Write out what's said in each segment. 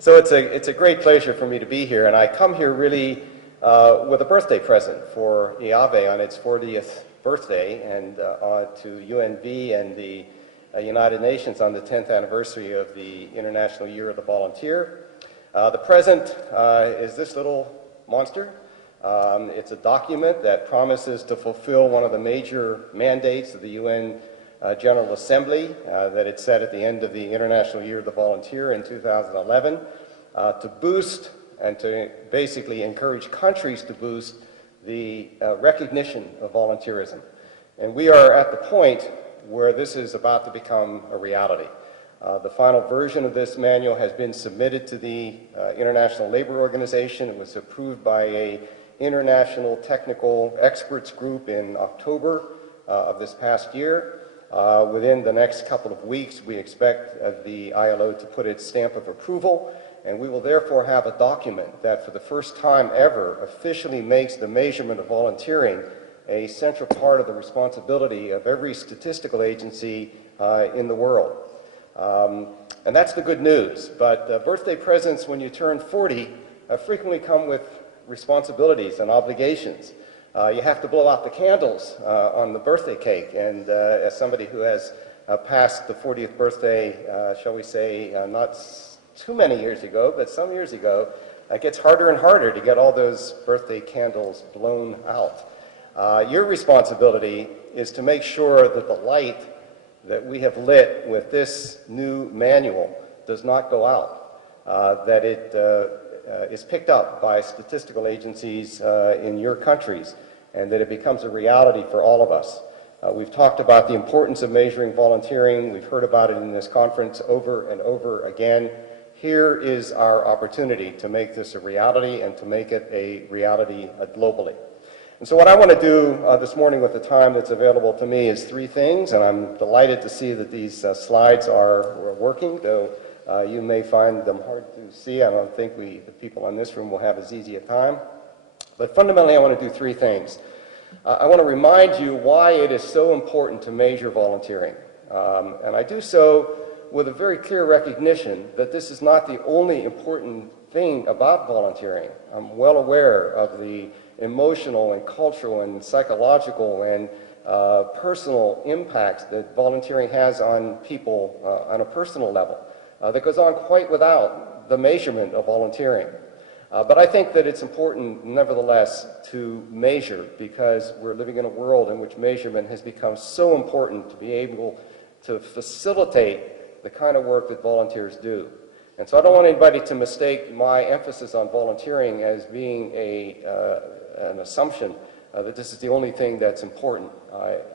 So it's a great pleasure for me to be here, and I come here really with a birthday present for IAVE on its 40th birthday, and to UNV and the United Nations on the 10th anniversary of the International Year of the Volunteer. The present is this little monster. It's a document that promises to fulfill one of the major mandates of the UN General Assembly that it set at the end of the International Year of the Volunteer in 2011 to boost and to basically encourage countries to boost the recognition of volunteerism. And we are at the point where this is about to become a reality. The final version of this manual has been submitted to the International Labor Organization. It was approved by an international technical experts group in October of this past year. Within the next couple of weeks, we expect the ILO to put its stamp of approval, and we will therefore have a document that for the first time ever officially makes the measurement of volunteering a central part of the responsibility of every statistical agency in the world. And that's the good news, but birthday presents when you turn 40 frequently come with responsibilities and obligations. You have to blow out the candles on the birthday cake, and as somebody who has passed the 40th birthday, shall we say, not too many years ago, but some years ago, it gets harder and harder to get all those birthday candles blown out. Your responsibility is to make sure that the light that we have lit with this new manual does not go out, that it is picked up by statistical agencies in your countries, and that it becomes a reality for all of us. We've talked about the importance of measuring volunteering. We've heard about it in this conference over and over again. Here is our opportunity to make this a reality and to make it a reality globally. And so what I want to do this morning with the time that's available to me is three things, and I'm delighted to see that these slides are working, though you may find them hard to see. I don't think the people in this room will have as easy a time. But fundamentally, I want to do three things. I want to remind you why it is so important to measure volunteering. And I do so with a very clear recognition that this is not the only important thing about volunteering. I'm well aware of the emotional and cultural and psychological and personal impacts that volunteering has on people on a personal level that goes on quite without the measurement of volunteering. But I think that it's important, nevertheless, to measure, because we're living in a world in which measurement has become so important to be able to facilitate the kind of work that volunteers do. And so I don't want anybody to mistake my emphasis on volunteering as being an assumption that this is the only thing that's important.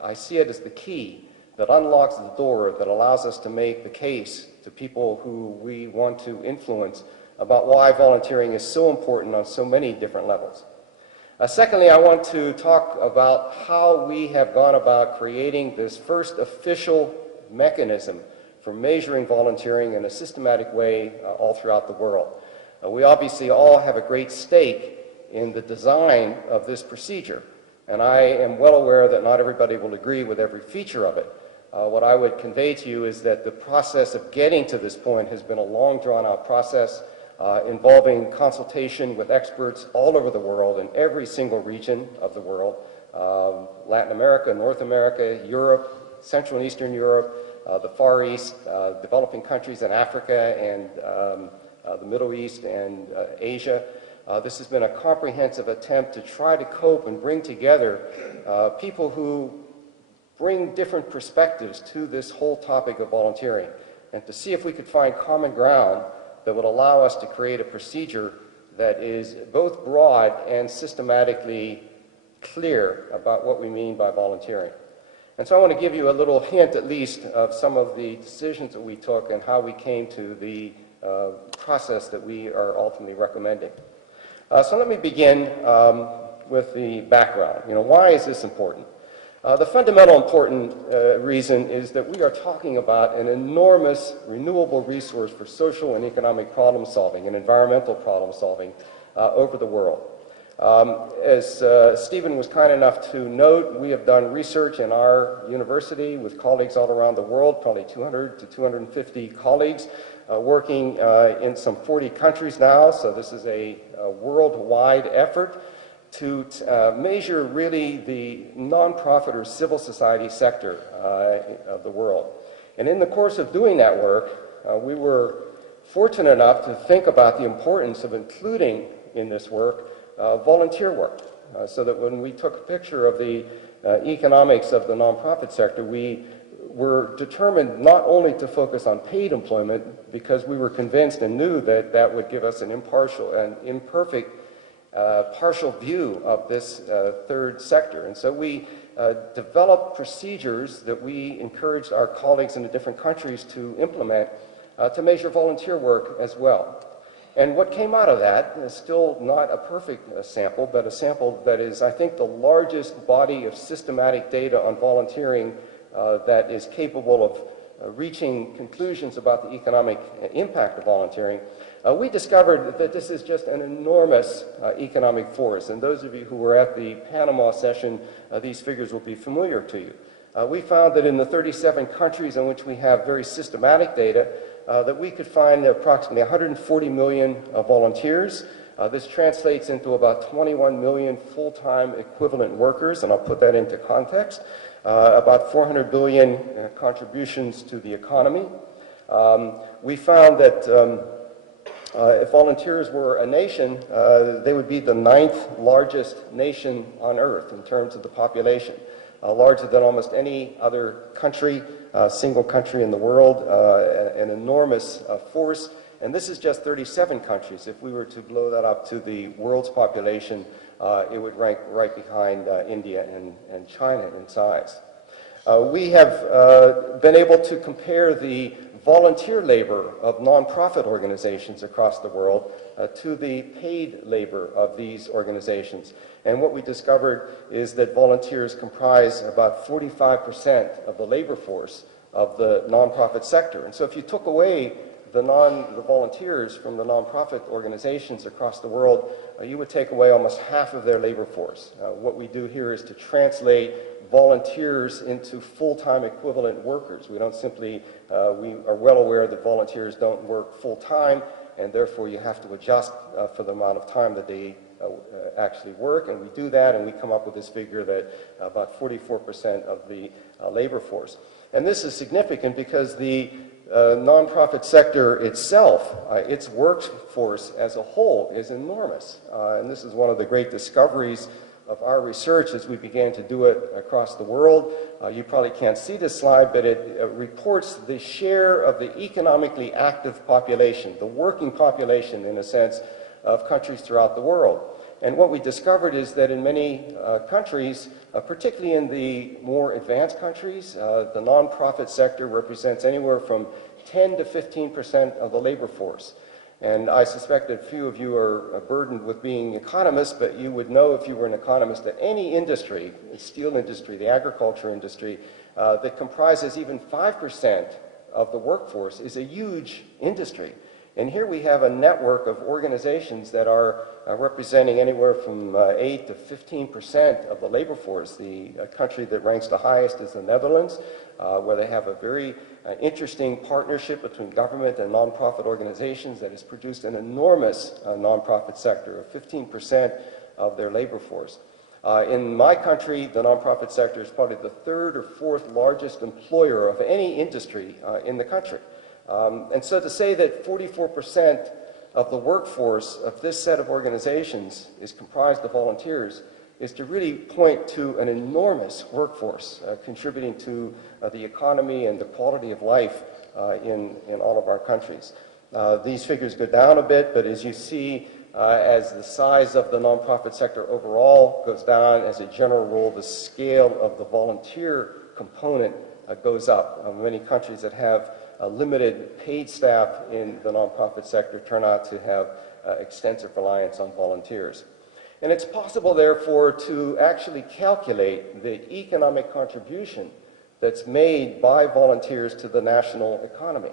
I see it as the key that unlocks the door that allows us to make the case to people who we want to influence about why volunteering is so important on so many different levels. Secondly, I want to talk about how we have gone about creating this first official mechanism for measuring volunteering in a systematic way all throughout the world. We obviously all have a great stake in the design of this procedure, and I am well aware that not everybody will agree with every feature of it. What I would convey to you is that the process of getting to this point has been a long, drawn-out process involving consultation with experts all over the world in every single region of the world, Latin America, North America, Europe, Central and Eastern Europe, the Far East, developing countries in Africa and the Middle East and Asia. This has been a comprehensive attempt to try to cope and bring together people who bring different perspectives to this whole topic of volunteering, and to see if we could find common ground that would allow us to create a procedure that is both broad and systematically clear about what we mean by volunteering. And so I want to give you a little hint, at least, of some of the decisions that we took and how we came to the process that we are ultimately recommending. So let me begin with the background. Why is this important? The fundamental important reason is that we are talking about an enormous renewable resource for social and economic problem solving and environmental problem solving over the world. As Stephen was kind enough to note, we have done research in our university with colleagues all around the world, probably 200 to 250 colleagues, working in some 40 countries now, so this is a worldwide effort to measure really the nonprofit or civil society sector of the world. And in the course of doing that work, we were fortunate enough to think about the importance of including in this work volunteer work, so that when we took a picture of the economics of the nonprofit sector, we were determined not only to focus on paid employment, because we were convinced and knew that that would give us an impartial and imperfect partial view of this third sector. And so we developed procedures that we encouraged our colleagues in the different countries to implement to measure volunteer work as well. And what came out of that is still not a perfect sample, but a sample that is, I think, the largest body of systematic data on volunteering that is capable of reaching conclusions about the economic impact of volunteering. We discovered that this is just an enormous economic force, and those of you who were at the Panama session, these figures will be familiar to you. We found that in the 37 countries in which we have very systematic data, that we could find approximately 140 million volunteers. This translates into about 21 million full-time equivalent workers, and I'll put that into context. About 400 billion contributions to the economy. We found that if volunteers were a nation, they would be the 9th largest nation on earth in terms of the population, larger than almost any other country, single country in the world, an enormous force. And this is just 37 countries. If we were to blow that up to the world's population, it would rank right behind India and China in size. We have been able to compare the volunteer labor of nonprofit organizations across the world to the paid labor of these organizations. And what we discovered is that volunteers comprise about 45% of the labor force of the nonprofit sector. And so if you took away the volunteers from the nonprofit organizations across the world, you would take away almost half of their labor force. What we do here is to translate volunteers into full-time equivalent workers. We don't simply, we are well aware that volunteers don't work full-time, and therefore you have to adjust for the amount of time that they actually work, and we do that, and we come up with this figure that about 44% of the labor force. And this is significant because the nonprofit sector itself, its workforce as a whole is enormous. And this is one of the great discoveries of our research as we began to do it across the world. You probably can't see this slide, but it reports the share of the economically active population, the working population in a sense, of countries throughout the world. And what we discovered is that in many countries, particularly in the more advanced countries, the nonprofit sector represents anywhere from 10 to 15% of the labor force. And I suspect that few of you are burdened with being economists, but you would know if you were an economist that any industry, the steel industry, the agriculture industry, that comprises even 5% of the workforce is a huge industry. And here we have a network of organizations that are representing anywhere from 8 to 15% of the labor force. The country that ranks the highest is the Netherlands, where they have a very interesting partnership between government and nonprofit organizations that has produced an enormous nonprofit sector of 15% of their labor force. In my country, the nonprofit sector is probably the 3rd or 4th largest employer of any industry in the country. And so to say that 44% of the workforce of this set of organizations is comprised of volunteers is to really point to an enormous workforce contributing to the economy and the quality of life in all of our countries. These figures go down a bit, but as you see, as the size of the nonprofit sector overall goes down, as a general rule, the scale of the volunteer component goes up. Many countries that have limited paid staff in the nonprofit sector turn out to have extensive reliance on volunteers. And it's possible, therefore, to actually calculate the economic contribution that's made by volunteers to the national economy.